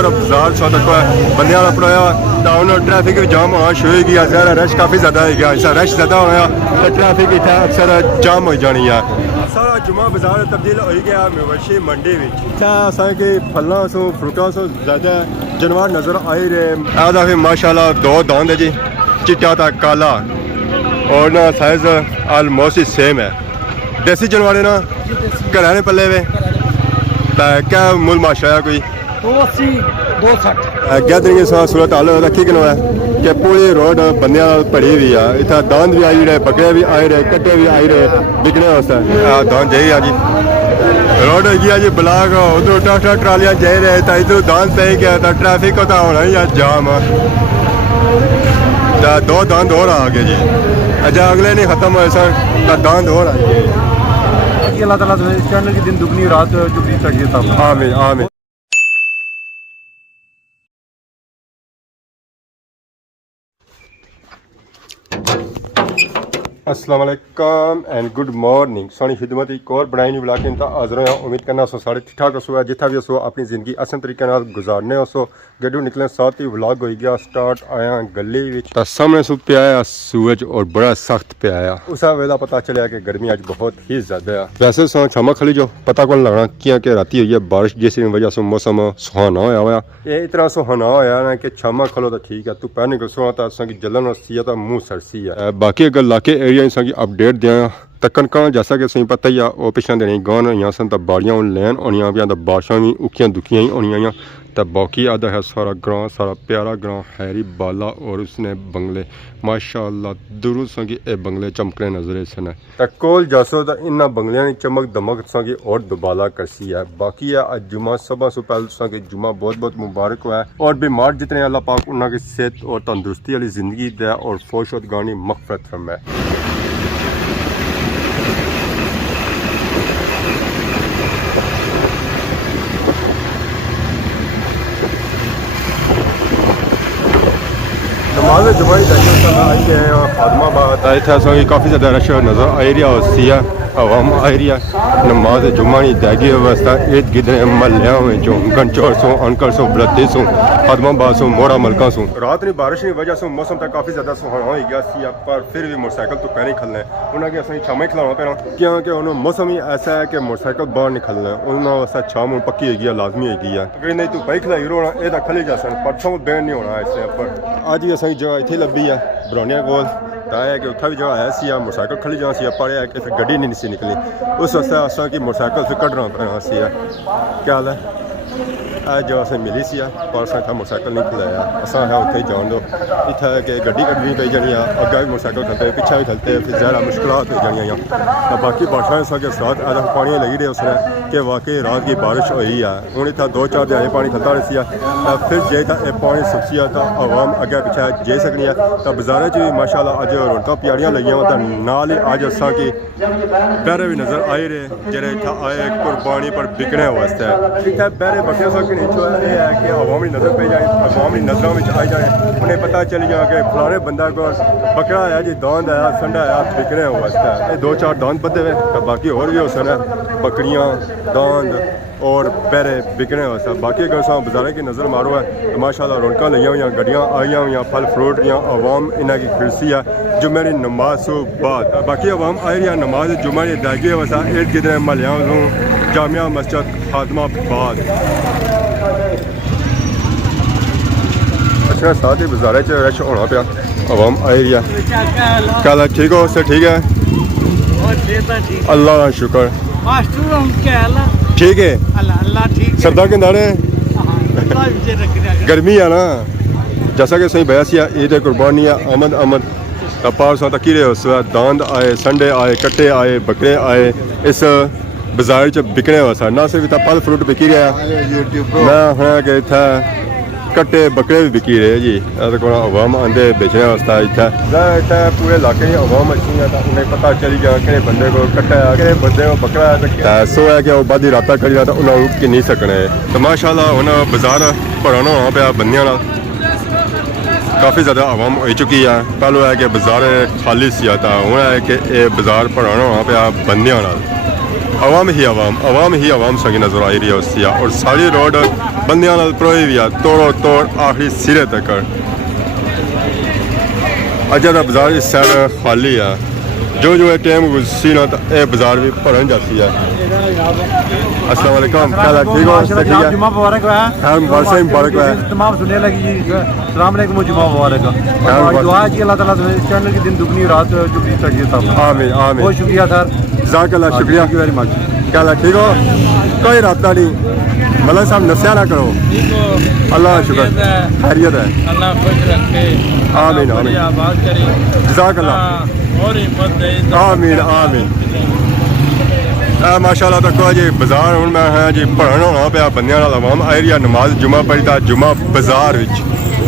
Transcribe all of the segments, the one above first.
और बाजार सौ तक बंदे वाला पड़ाया तो ट्रैफिक जाम होना शुरू हो गया ज़्यादा रश काफ़ी ज़्यादा हो गया ऐसा रश ज़्यादा होया तो ट्रैफिक इतना अक्सर जाम हो जानी है सारा जुमा बाजार तब्दील हो गया मवेशी मंडी में असांखे फलों सो फ्रूटों सो ज़्यादा जानवर नज़र आ ही रहे आदा फिर माशाल्लाह दो दांद है जी चिट्टा था काला और ना साइज ऑलमोस्ट ही सेम है देसी जानवर है ना घराने पल्ले वे क्या मूल माशा है कोई 280 260 गैदरिंग सूरत हाल रखी कि कि पूरी रोड बंदियां भरी हुई है इतना दांद भी आई रहे बकरे भी आई रहे कट्टे भी आई रहे बिकने वास्ते दांद जाइए जी रोड है जी ब्लॉक उधर ट्रैक्टर ट्रालियां जा रहे तो इधर दांद पे गया तो ट्रैफिक तो होना ही जाम दो दांद और आ गए जी अच्छा अगले नहीं खत्म हुए सन तो दांद और आ गए अल्लाह ताला इस चैनल की दिन दुगनी रात चुगनी चाहिए था आमीन आमीन अस्सलाम वालेकुम एंड गुड मॉर्निंग सोनी खिदमत एक और बनाई नहीं ब्लॉग इंता हाज़र हो उम्मीद करना सो सारे ठीक ठाक हो जिथा भी हो अपनी ज़िंदगी आसान तरीके नाल गुजारने हो गड्डू निकलने साथ ही व्लॉग हो गया स्टार्ट आया गली तो सामने सु पे आया सूरज और बड़ा सख्त पे आया उस वेला पता चलिया कि गर्मी आज बहुत ही ज़्यादा है वैसे सो छमा खली जो पता कौन लगना क्या कि राती हुई है बारिश जिस वजह से मौसम सुहाना होया ये इतना सुहाना होया ना कि छमा खलो तो ठीक है तू पैर निकल सोना तो असा की जलन होती है तो मुँह सरसी है बाकी अगर इलाके एरिया की अपडेट दिया तो कनक जैसा कि सही पता ही आ वो पिछले दिन गान हुई सन तो बाड़ियाँ लैन आनिया पिया तो बारिशां भी उखियां दुखियां ही आनिया तो बाकी आदा है सारा ग्रां सारा प्यारा ग्रां हैरी बाला और उसने बंगले माशाअल्लाह दूर संगी ए बंगले चमकने नजरे सन तो कोल जासो तो इन्होंने बंगलियां की चमक दमक संगी और दुबाला करसी है बाकी है आज जुमा सब सु पहले संगी जुमा बहुत बहुत मुबारक है और बीमार जितने अल्लाह पाक उन्होंने सेहत और तंदुरुस्ती वाली जिंदगी दे और फोशोदगानी मगफरत फरमाए नमाज जुमाई आई गए फातिमाबाद इतने काफ़ी ज़्यादा रश नज़र आई रहा होती है आवाम आई रही है नमाज जुमा नहीं दैगी व्यवस्था ईद गिदरे महलिया में जो गंचौर सो अनकर सो बलती सो फातिमाबाद सो मोड़ा मलका सो रात ने बारिश की वजह से मौसम तक काफ़ी ज़्यादा सुहाना हो गया पर फिर भी मोटरसाइकिल तो पहले खलना उन्होंने असं छामा ही खिलाना पैना क्योंकि उन्होंने मौसम ही ऐसा है कि मोटरसाइकिल बाहर निकलना है उन्होंने वास्ते छाम पक्की होगी लाजमी होगी है अगर नहीं तू बाइक खिलाई रोना यह खली जा सन परसों बैन नहीं होना इससे पर अज ही असं जगह इतने लभी है बरौनिया कोल है कि उत्थे भी जगह है सी मोटरसाइकिल खली जाना सी पर है कि फिर गड्डी नहीं सी निकली उस वास्ते असा कि मोटरसाइकिल फिर कढ़ना पैना सी क्या हाल है जो असें मिली सी पर असें इतना मोटरसाइकिल नहीं खिलाया असा है उत्थे जान दो इतना कि गड्डी कड्ढनी पई जानी अग्गे भी मोटरसाइकिल खलते पिछा भी खलते फिर ज़्यादा मुश्किल हो जानिया तो बाकी बारिशा के साथ ऐसा पानी लगी रहे उसने कि वाकई रात की बारिश हुई है हूँ इतना 2-4 दिन पानी खलता रही सी फिर जे तो यह पानी सुखी है तो आवाम अगे पिछा जा सकनी है तो बाजारों भी माशाल्लाह अज रौनक प्यारियां लगियां तो नाल ही अज असा कि बहरे भी नज़र आए रहे जेह्ड़े इतना आए कुर्बानी पर बिकने वास्ते इतना बहरे बकरियां सकने है कि अवामी नज़र पे जाए अवामी नज़रों में आई जाए उन्हें पता चल जाए कि फलाने बंदा को बकरा आया जी दांद आया संडा आया बिकने वास्ते ये 2-4 दांद बदे हुए तो बाकी और भी हो सकता है बकरियां दांद और पैरे बिकने वास्ते बाकी अगर सब बाजारे की नज़र मारो है तो माशाल्लाह रौनक लगी हुई गड्डियाँ आई हुई फल फ्रूट या अवाम इन्हों की खिलसी है जुम्मे की नमाज सो बाद बाकी अवाम आई रही है नमाज जुम्मे की अदायगी वास्ते इर्द गिर्द महलिया जामिया मस्जिद फातिमाबाद अच्छा साथ ही बाजारे च रश होना पाया आवाम आई रही है क्या ठीक हो सर ठीक है अल्लाह का शुक्र ठीक है सरदार के दाने गर्मी है ना जैसा कि सही बया सी ईद कुर्बानी है आमद आमद पार सा तक रहे दांद आए संडे आए कट्टे आए बकरे आए इस बाजार च बिकने वास्ते ना सिर्फ फल फ्रूट बिकी रहा मैं हाँ कि इतना कट्टे बकरे भी बिकी रहे जी को अवाम आते बेचने वास्ते इतना पूरे इलाके की अवाम अच्छी है तो उन्हें पता चली गया कि बंदे को कट्टा है कि बंदे को बकरा है सो है कि बाद ही रात करी तो उन्हें रुक के नहीं सकने तो माशाल्लाह उन्हें बाजार भराना होना पाया बंदियां काफ़ी ज़्यादा आवाम हो चुकी है पहले है कि बाजार खाली सी आता हूँ है कि बाजार भराना होना पाया बंदियां आवाम ही आवाम संग नजर आई रही है उससे और सारी रोड बंदियां नाल परोई हुई है तोड़ो तोड़ आखिरी सिरे तक अजा दा बाजार इस साइड खाली है जो जो टाइम गुस्सी ना ये बाजार भी भरन जाती है अस्सलाम वालेकुम क्या हाल ठीक हो ठीक है जुम्मा मुबारक है खैर मुबारक है तमाम सुनने लगी जी अस्सलाम वालेकुम जुम्मा मुबारक है दुआ है कि अल्लाह ताला इस चैनल की दिन दुगनी रात चुगनी तक सब आमीन आमीन बहुत शुक्रिया सर जज़ाकल्लाह शुक्रिया थैंक यू वेरी मच क्या हाल ठीक हो कोई रब्ता नहीं मलक साहब नशा ना करो अल्लाह का शुक्र खैरियत है अल्लाह खुश रखे आमीन आमीन आबाद करे जज़ाकल्लाह और हिम्मत दे आमीन आमीन माशाअल्लाह तक जी बाजार हूँ मैं है जी भरन होना पाया बंदियां नाल आवाम आई रही है नमाज जुम्मा पढ़ी था जुम्मा बाजार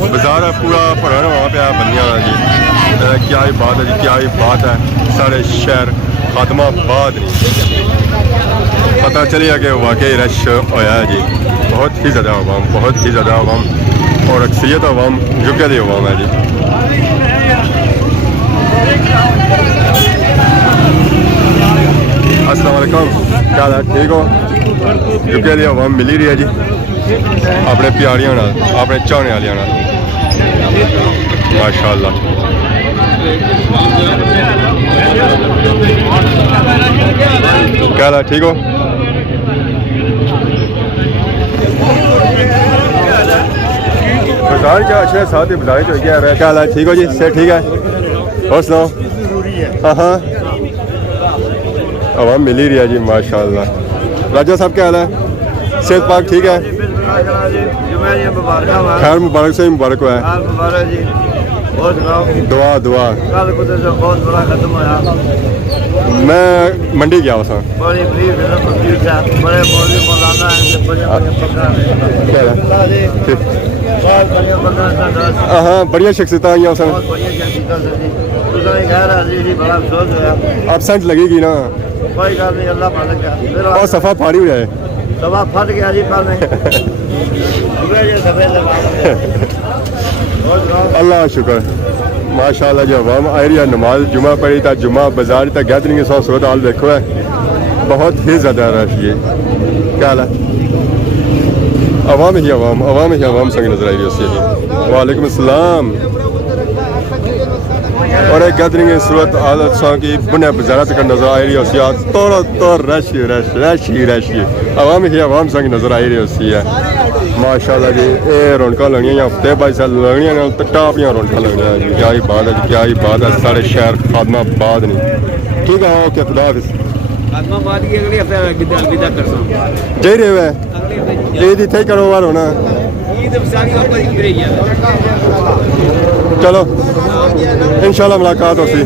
बाजार पूरा भरन होना पाया बंदियां नाल जी क्या ही बात है जी क्या ही बात है सारे शहर खादमाबाद पता चलिए कि वाकई रश होया है जी बहुत ही ज़्यादा आवाम और अक्सरियत आवाम यूके की आवाम है जी अस्सलाम वालेकुम क्या हाल है ठीक हो यूके की आवाम मिली रही है जी अपने प्यारियां नाल अपने चाहने वालियां नाल माशाअल्लाह क्या हाल है ठीक हो बाजार क्या अच्छे साथ ही बाजार जो क्या है क्या हाल है ठीक हो जी से ठीक है और सुनाओ हाँ हाँ आवाम मिली रही है जी माशाअल्लाह राजा साहब क्या हाल है सेहत पाक ठीक है खैर मुबारक से मुबारक हुआ है दुआ दुआ बहुत बड़ा खत्म हुआ मैं मंडी गया था बड़ी बड़ी बड़े मौलाना हाँ बढ़िया शख्सियत आई सन एबसेंट लगेगी ना कोई गल नहीं अल्लाह मालिक है और सफ़ा फाड़ी हो जाए दवा फट गया जी पर अल्लाह शुक्र माशाअल्लाह जो अवाम आई रही है नमाज जुमा पढ़ी था जुमा बाजार तक गैदरिंग सौ सूरत हाल देखो है बहुत ही ज़्यादा रश ये क्या हाल है अवाम ही अवाम संग नजर आई रही है वालेकुम अस्सलाम और एक गैदरिंग सूरत हाल की बुने बाजार तक नजर आई रही है तोड़ो तोड़ रश अवाम संग नजर आई रही है माशाअल्लाह जी ये रौनक लगनियां हफ्ते बाद लगनियां टापियां रौनक लगनियां जी क्या ही बात है सारे शहर खादमाबाद नहीं ठीक है ओके खुदा हाफिज़ जय रहे हुए ईद इतने ही कारोबार होना चलो इंशाल्लाह मुलाकात होती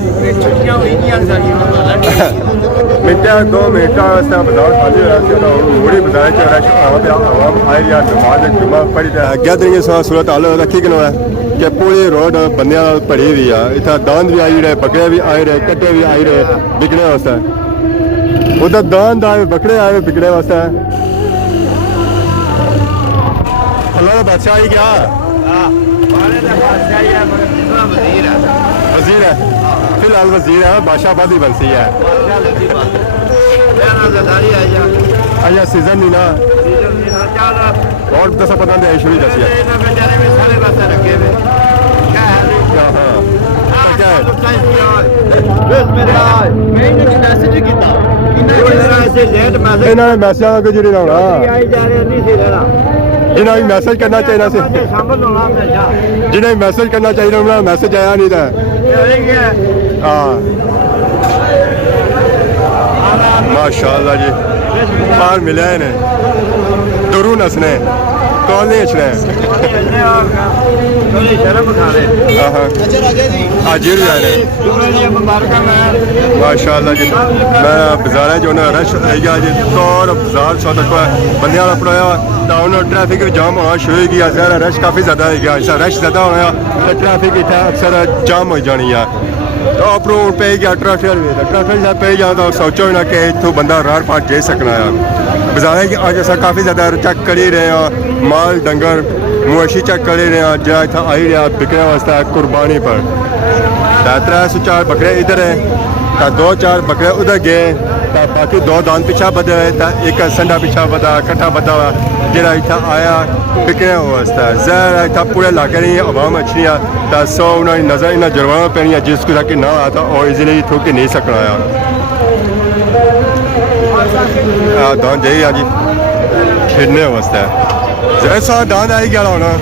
मिनटा 2 मिनट बाजार खाली बड़ी बाजार आवाम आई रही नमाज जुम्मा पढ़ी गैदरिंग सूरत हाल रखी कि कि पूरी रोड बंदियां भरी हुई है इतना दांद भी आई रहे बकरे भी आई रहे कट्टे भी आई रहे बिकने वास्ते उधर दांद आए बकरे आए बिकने वास्ते अल्लाह का बादशाह आई क्या वजीर है फिलहाल वजीर है बादशाह बाद ही बनसी है अच्छा सीजन नहीं ना और दस पता नहीं शुरू दसी है इन्होंने मैसेज कुछ नहीं लाना जिन्हें मैसेज करना चाहिए जिन्हें मैसेज करना चाहिए उन्हें मैसेज आया नहीं था हाँ माशाअल्लाह जी बाहर मिले इन्हें दुरू नसने कौन नहीं अचने हाजिर भी आए माशाअल्लाह जी मैं बाजार जो रश आई जी तौर बाजार सौ तक बंद पड़ाया ट्रैफिक जाम होना शुरू हो गया रश काफ़ी ज़्यादा हो गया रश ज़्यादा होना तो ट्रैफिक इतना अक्सर जाम हो जानी है तो अपरों पे गया ट्रैफिक पे गया तो सोचो ना कि इतों बंदा रार पार जा सकना है बाजार की अज अस काफ़ी ज़्यादा चेक करी रहे हैं माल डंगर मवेशी चेक करी रहे हैं जो इतना आई रहा बिकने वास्ते कुर्बानी पर 304 बकरे इधर है तो 2-4 बकरे उधर गए ਤਾਂ ਬਾਕੀ ਦੋ ਦਾਨ ਪਿੱਛਾ ਵਧੇ ਹੋਏ ਤਾਂ ਇੱਕ ਸੰਡਾ ਪਿੱਛਾ ਵਧਾ ਇਕੱਠਾ ਵਧਾ ਵਾ ਜਿਹੜਾ ਇੱਥੇ ਆਇਆ ਵਿਕਣੇ ਵਾਸਤੇ ਜ਼ਹਿਰ ਇੱਥੇ ਪੂਰੇ ਇਲਾਕੇ ਦੀ ਆਵਾਮ ਅੱਛੀ ਆ ਤਾਂ ਸੋ ਉਹਨਾਂ ਦੀ ਨਜ਼ਰ ਇਹਨਾਂ ਜੁਰਮਾਨਾ ਪੈਣੀਆਂ ਜਿਸ ਕੋ ਕਿ ਨਾ ਆਇਆ ਤਾਂ ਉਹ ਇਜ਼ੀਲੀ ਥੋਕ ਕੇ ਨਹੀਂ ਸਕਣਾ ਆ ਦਾਨ ਜਾਈ ਆ ਜੀ ਖੇਡਣੇ ਵਾਸਤੇ ਜੈਸਾ ਦਾਨ ਆਈ ਗਿਆ ਹੋਣਾ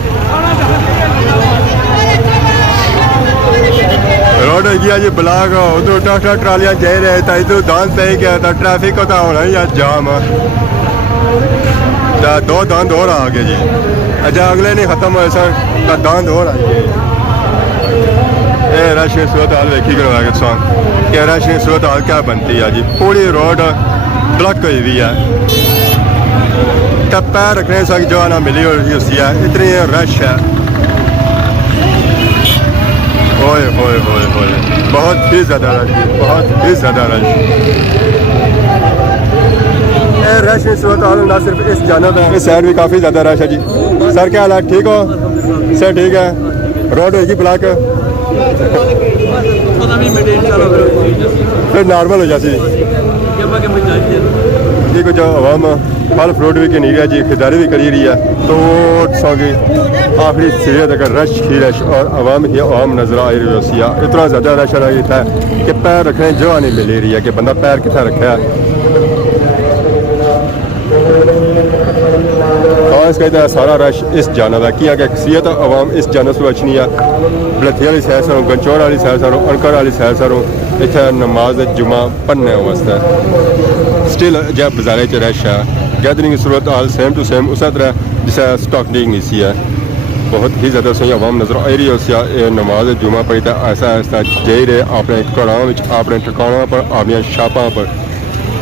रोड है जी ब्लॉक उधर ट्रैक्टर ट्रालियां जा रहे था इधर दान पे गया था ट्रैफिक होता होना ही जाम दो दान और आ गए जी अच्छा अगले नहीं खत्म होए सर तो दान और आ गए ये राष्ट्रीय सूरत हाल वेखी करवा के सॉन्ग कि राष्ट्रीय सूरत हाल क्या बनती है जी पूरी रोड ब्लॉक हुई हुई है तब पैर रखने से जो ना मिली हुई है इतनी रश है ओए होए होए होए बहुत ही ज़्यादा रश बहुत ही ज़्यादा रश रश इस वक्त ना सिर्फ इस जानब है इस साइड भी काफ़ी ज़्यादा रश है जी सर क्या हाल है ठीक हो सर ठीक है रोड होगी ब्लॉक फिर नॉर्मल हो जाती जी कुछ आवाम फल फ्रूट भी नहीं रहा जी खरीदारी भी करी रही है तो सौगी आखिरी सीरियत अगर रश ही रश और आवाम ही आवाम नजर आ रही है इतना ज़्यादा रश आ रहा है कि पैर रखने जगह नहीं मिल रही है कि बंदा पैर कितना रखा है खास कहता है सारा रश इस जानब है कि अक्सीयत आवाम इस जानब से अच्छी है बलथी वाली सैर सरों गंचौर वाली सैर सरों अनकर वाली सैर सरों इतना नमाज जुमा पढ़ने वास्ते स्टिल जब बाजारे च रश है गैदरिंग सूरत हाल सेम टू सेम उस तरह जिसे स्टॉक नहीं सी है बहुत ही ज़्यादा सही आवाम नजर आ रही है उसका नमाज जुमा पढ़ी तो ऐसा ऐसा जा रहे अपने घरों अपने ठिकानों पर अपनी शापों पर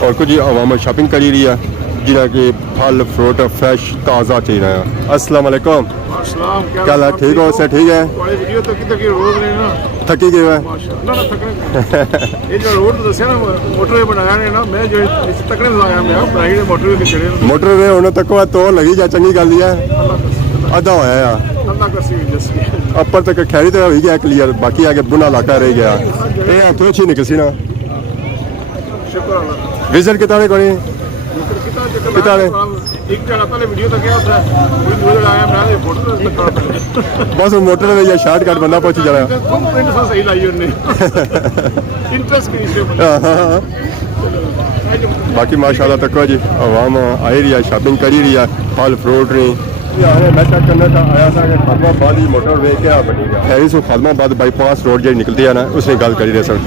और कुछ आवाम शॉपिंग करी रही है जिन्हें कि फल फ्रूट फ्रेश ताज़ा चाहिए है अस्सलाम वालेकुम क्या हाल ठीक हो सर ठीक है थकी गए मैं मोटरवे होने तक तो लगी जा चंगी गल है अद्धा होया अपर तक खैरी तो हो गया क्लियर बाकी आगे बुना इलाका रह गया ये हथों अच्छी निकल सी ना विजिट कितना कोई कितना बस मोटर में या शॉर्ट कट बंदा पहुंच जाना बाकी माशाल्लाह तक जी आवाम आई रही है शॉपिंग करी रही है फल फ्रूट नहीं मैं चेक करना था आया था कि खादमाबाद ही मोटर वे क्या बनेगा खैरी से खादमाबाद बाईपास रोड जी निकलती है ना उसने गल करी रहे सर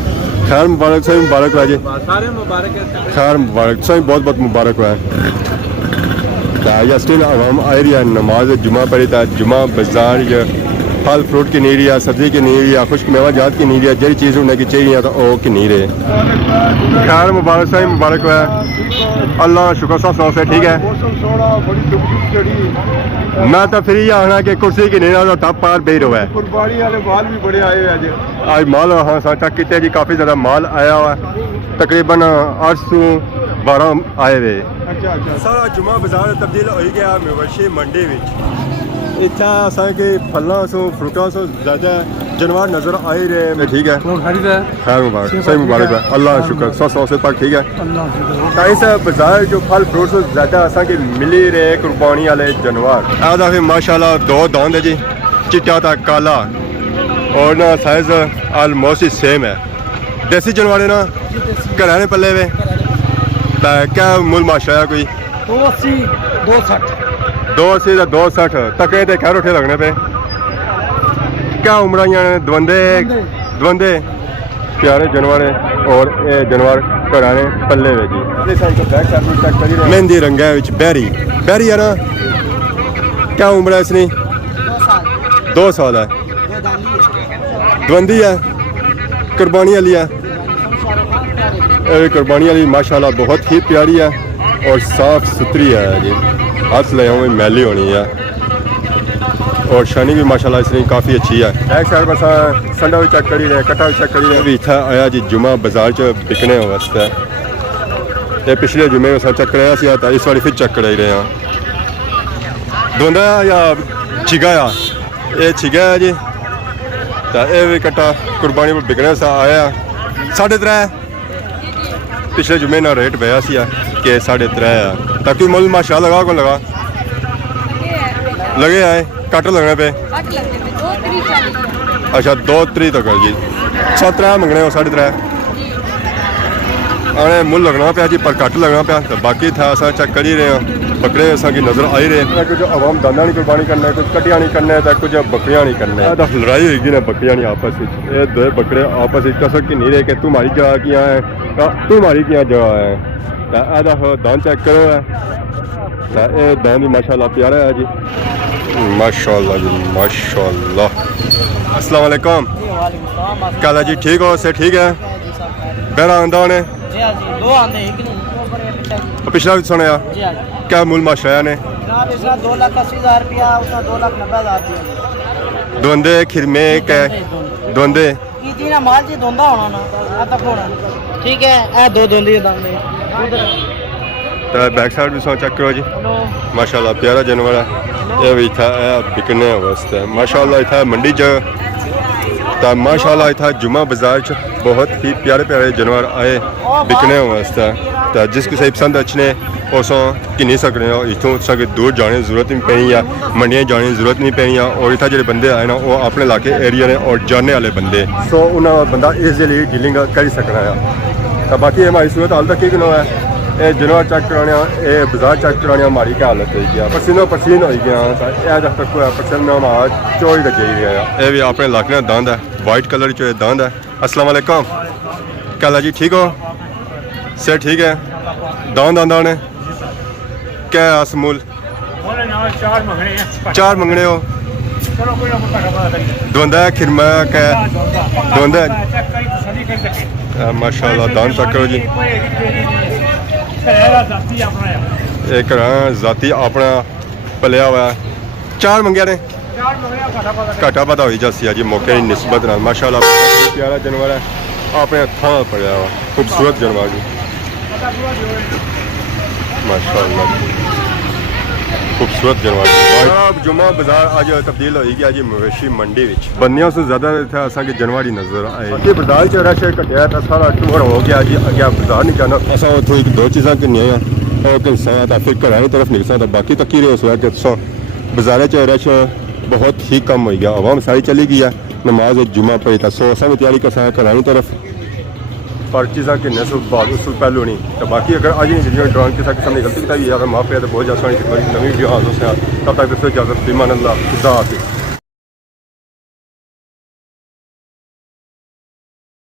खैर मुबारक सही मुबारक हुआ जी खैर मुबारक सही बहुत बहुत मुबारक हुआ है या स्टिल आवाम आई रही है नमाज जुमा पढ़ी था जुमा बाजार फल फ्रूट की नहीं रही है सब्जी की नहीं रही है खुश्क मेवा जात की नहीं रही है जी चीज़ होने की चाहिए तो वो की नहीं रहे खैर मुबारक सही मुबारक हुआ है अल्लाह शुक्र सा सौ से ठीक है मैं तो फिर ये आना कि कुर्सी की नहीं रहा तब पार बेर हुआ है कुर्बानी वाले माल भी बड़े आए हुए आज माल हाँ साचा कितने जी काफ़ी ज़्यादा माल आया हुआ है तकरीबन 812 आए हुए सारा जुमा बाजार तब्दील हो गया मवेशी मंडी में इतना असांखे फलों से फ्रूटों से ज़्यादा जानवर नज़र आ ही रहे ठीक है खैर मुबारक सही मुबारक है अल्लाह शुक्र सौ से तक ठीक है ऐसा बाजार जो फल फ्रूट से ज़्यादा असांखे मिली रहे कुर्बानी वाले जानवर आदा फिर माशाल्लाह दो दांद है जी चिट्टा था काला और ना साइज ऑलमोस्ट ही सेम है देसी जानवर है ना घराने पल्ले वे क्या मूल माशा है कोई 280 260 260 तके ते खैर उठे लगने पे क्या उम्राइयां द्वंदे द्वंदे प्यारे जानवर और ये जानवर घराने पल्ले वे जी मेहंदी रंगा बैरी बैरी है ना क्या उम्र है इसकी 2 साल है द्वंदी है कुर्बानी वाली है कुर्बानी वाली माशाल्लाह बहुत ही प्यारी है और साफ सुथरी है जी हाथ ले हुए मैली होनी है और शानी भी माशाल्लाह इसलिए काफ़ी अच्छी है एक साइड बस संडा भी चेक करी रहे कट्टा भी चेक करी रहे भी इतना आया जी जुमा बाजार च बिकने वास्ते ये पिछले जुमे में चेक कराया था इस बार फिर चेक कराई रहे हैं धुंदा या छिगा ये छिगा है जी तो ये भी कट्टा कुर्बानी पर बिकने सा आया 3.5 पिछले जुमे ना रेट पाया सी कि 3.5 है ताकि मुल माशा लगा को लगा लगे आए कट लगने पे अच्छा 2-3 तक जी 7.5 मंगने हो 3.5 आने मुल लगना पाया जी पर कट लगना पाया तो बाकी था असा चेक कर ही रहे हैं बकरे असा की नज़र आ ही रहे कुछ आवाम दाना नहीं कुर्बानी करना है कुछ कटिया नहीं करना है कुछ बकरियां नहीं करना है लड़ाई होगी ना बकरियां नहीं आपस में ये दो बकरे आपस में कसर की नहीं रहे कि तुम्हारी जगह किया है तुम्हारी क्या जगह है तो दान चेक करो है ये दान भी माशाल्लाह प्यारा है जी माशाल्लाह जी माशाल्लाह। अस्सलाम वालेकुम क्या जी ठीक हो से ठीक है बहरा आंदा उन्हें पिछला भी सुनया क्या मूल माशा ने 2,80,000 रुपया उसका 2,90,000 दोंदे खिरमे कै दोंदे की ना माल जी दोंदा होना ना आ तक होना ठीक है ए दो दोंदी दाम में तो बैक साइड भी सो चेक करो जी माशाल्लाह प्यारा जानवर है ये भी था बिकने वास्ते माशाल्लाह इतना मंडी च तो माशाल्लाह इतना जुमा बाजार च बहुत ही प्यारे प्यारे जानवर आए बिकने वास्ते तो जिस किसी पसंद अच्छे उसों किन्नी सकने हो इतों सके दूर जाने की जरूरत नहीं पैनी है मंडियां जाने की जरूरत नहीं पैनी है और इतना जो बंदे आए ना वो अपने इलाके एरिया ने और जाने वाले बंदे सो उन्होंने बंदा इसलिए डीलिंग कर सकना है तो बाकी हमारी सूरत हाल तक की है ये जानवर चेक कराने ये बाजार चेक कराने हमारी क्या हालत हो गया पसीनो पसीन हो गया यह तक पसीना हमारा चोरी का जाई गया ये भी अपने इलाके में दांद है वाइट कलर जो दांद है। अस्सलाम वालेकुम क्या जी ठीक हो से ठीक है दांद आंदा ने क्या असमूल 4 मंगने हो दोंदा है खिरमा क्या दोंदा माशाल्लाह दान चेक करो जी एक जाती अपना पलिया हुआ 4 मंगया ने घाटा पता हो जासी जी मौके की निस्बत ना माशाल्लाह बहुत प्यारा जानवर है अपने हथा पड़िया हुआ खूबसूरत जानवर जी माशाल्लाह खूबसूरत जानवर जुम्मा बाजार अज तब्दील हो गया जी मवेशी मंडी में बंदियों से ज़्यादा इतना असा जानवर ही नजर आए कि बाजार च रश घटिया तो सारा टूर हो गया जी अगर बाजार नहीं जाना असा उतों एक 2 चीज़ा किनिया और किसा तो फिर घर की तरफ निकसा तो बाकी तक ही रहे हुआ कि बाजार च रश बहुत ही कम हो गया आवाम सारी चली गई है नमाज जुम्मा पड़ी तो सो असा भी तैयारी कर घर की तरफ पर चीज़ा किन्ने सो बाद उस पहलू नहीं तो बाकी अगर अज नहीं ड्राइंग किसी किस्म की गलती की अगर माफ़ है तो बहुत ज़्यादा नवी वीडियो हाजिर तब तक फिर इजाज़त बिमान अल्लाह खुदा हाफिज़।